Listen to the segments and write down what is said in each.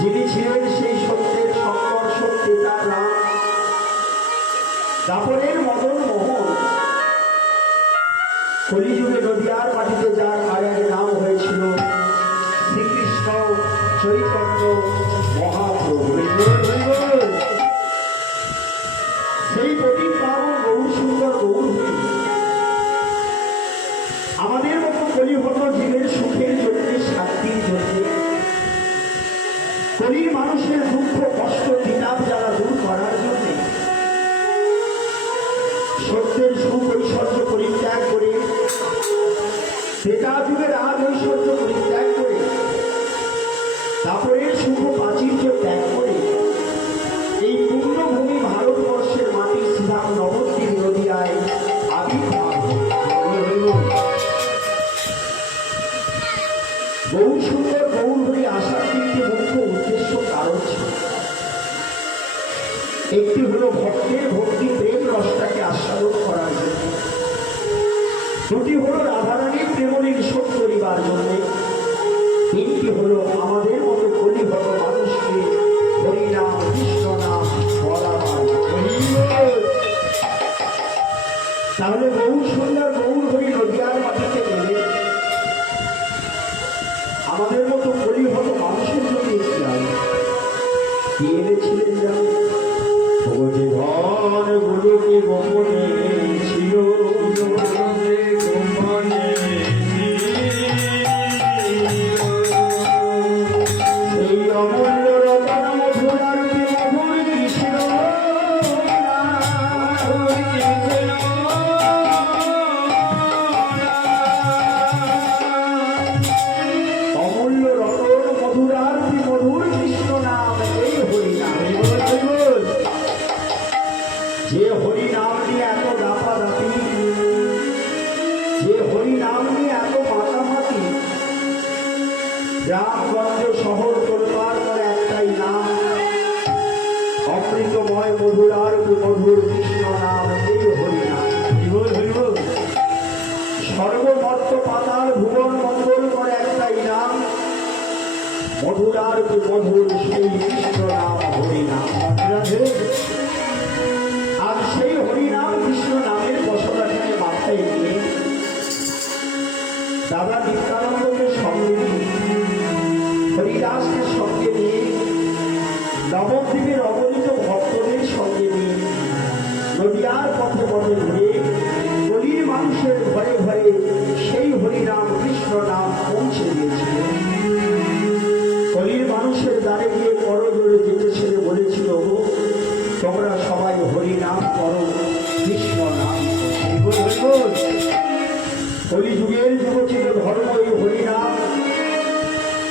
যিনি ছিলেন সেই সত্যের শঙ্কর সত্যি তার রাম, দাপরের মদন মোহন, কলিযুগে নদিয়ার মাটিতে যার আর এক নাম হয়েছিল শ্রীকৃষ্ণ চৈতন্য মহাপ্রভু। সেই প্রতীক পাবন গৌর সুন্দর গৌর হয়ে আমাদের মতো কলিহত জীবের সুখের জন্য, শান্তির জন্য, কলির মানুষের দুঃখ কষ্ট বিতাপ যারা দূর করার জন্য সত্যের সুখ ঐশ্বর্য পরিত্যাগ করে, ত্রেতা যুগের রাগ ঐশ্বর্য পরিত্যাগ করে, তারপরের সুখ প্রাচীর্য ত্যাগ করে এই পূর্ণভূমি ভারতবর্ষের মাটির শ্রীরাম নবদ্বীপ নদিয়ায় আবির্ভাব। গৌর সুন্দর গৌর হয়ে আসার তিনটি মুখ্য উদ্দেশ্য কারণ ছিল। একটি হল ভক্তের ভক্তি প্রেম রসটাকে আস্বাদন করার জন্য, দুটি হল রাধারানীর প্রেমলীর শোধ করিবার জন্য, তিনটি হল আমাদের মতো কলিহত মানুষকে হরিনাম কৃষ্ণ নাম বলাবার। তাহলে গৌর সুন্দর গৌর হরি নদিয়ার মাটিতে গেলে আমাদের মতো কলিহত মানুষের জন্য একটি আলো কি এনেছিলেন জানেন? ধন গুলোকে গোপনে ছিল, এই অমূল্য রতন মধুরার মধুর কৃষ্ণ অমূল্য রতন মধুরার মধুর কৃষ্ণ নাম, এই হরিনাম। যে হরিনাম নিয়ে এত দাপাদাপি, যে হরিনাম নিয়ে এত মাতামাতি, গ্রামগঞ্জ শহর তোলবার পরে একটাই নাম, অমৃতময় মধুরার মধুর কৃষ্ণ নাম, এই হরিনাম। সর্বমর্ত পাতাল ভুবন মঙ্গল করে একটাই নাম, মধুরার মধুর সেই কৃষ্ণ নাম হরিনাম। আর সেই হরিনাম কৃষ্ণ নামের বসবাসনে মাথায় নিয়ে দাদা নিত্যানন্দকে সঙ্গে নিয়ে, হরিদাসকে সঙ্গে নিয়ে, নবদ্বীপের অগণিত ভক্তদের সঙ্গে নিয়ে নদিয়ার পথে পথে ঘুরে কলির মানুষের ঘরে ঘরে সেই হরিনাম কৃষ্ণ নাম পৌঁছে দিয়েছিল। কলির মানুষের দ্বারে গিয়ে করজোড়ে যেতে ছেড়ে বলেছিল, তোমরা সবাই হরিনাম করো, কৃষ্ণ নাম। কলিযুগের যুগোচিত ধর্ম এই হরিনাম,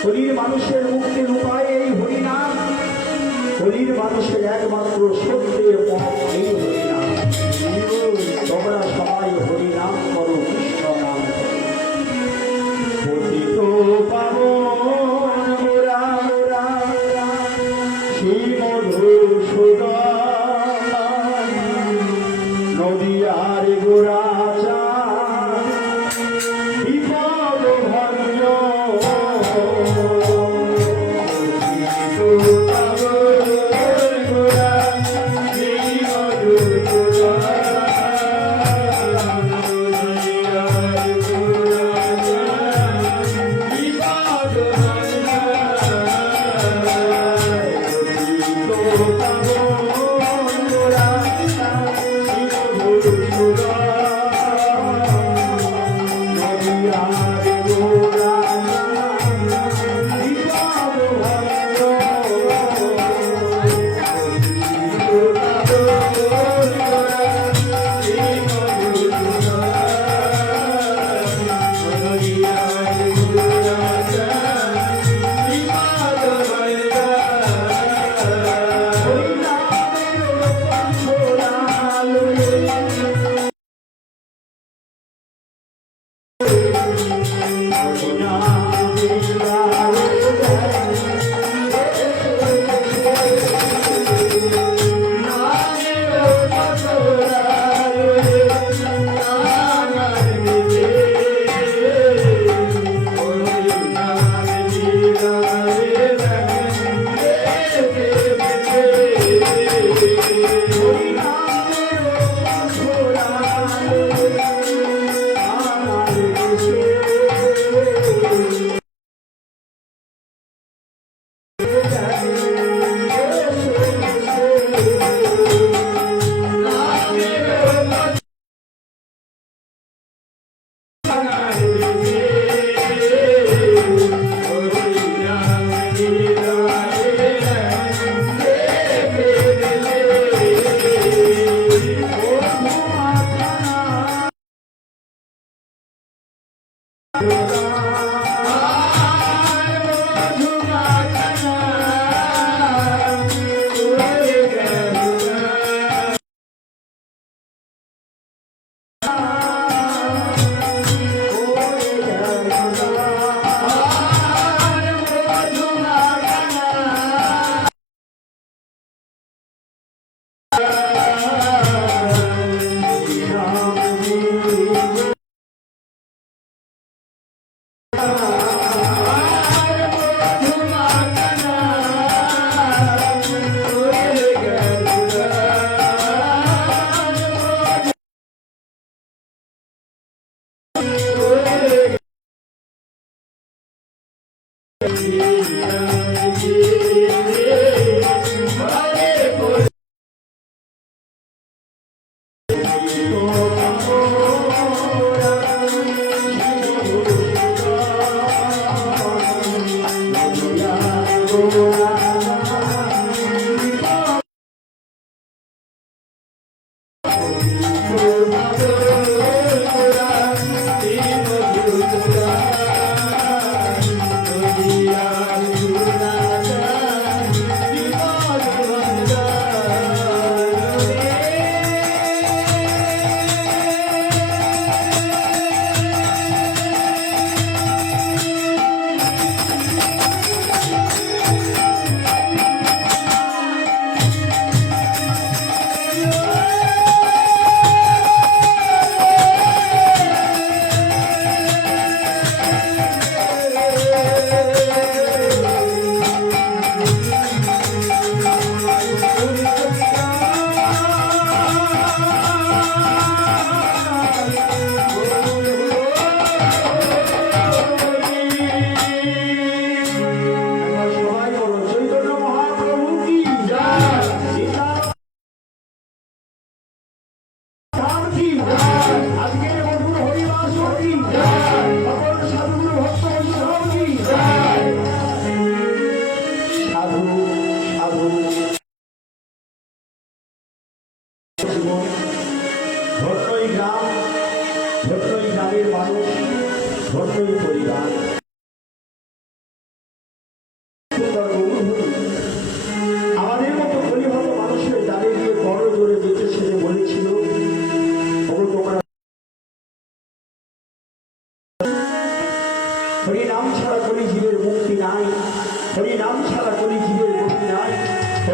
কলির মানুষের মুক্তির উপায় এই হরিনাম, কলির মানুষের একমাত্র সত্যের পথ এই হরিনাম। তোমরা সবাই হরিনাম করো, কৃষ্ণ নাম। পতিত পাবন মোরা সেই মধুসূদন নদিয়ার গোরা বিপদ ভঞ্জন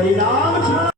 হরিনাম ছাড়া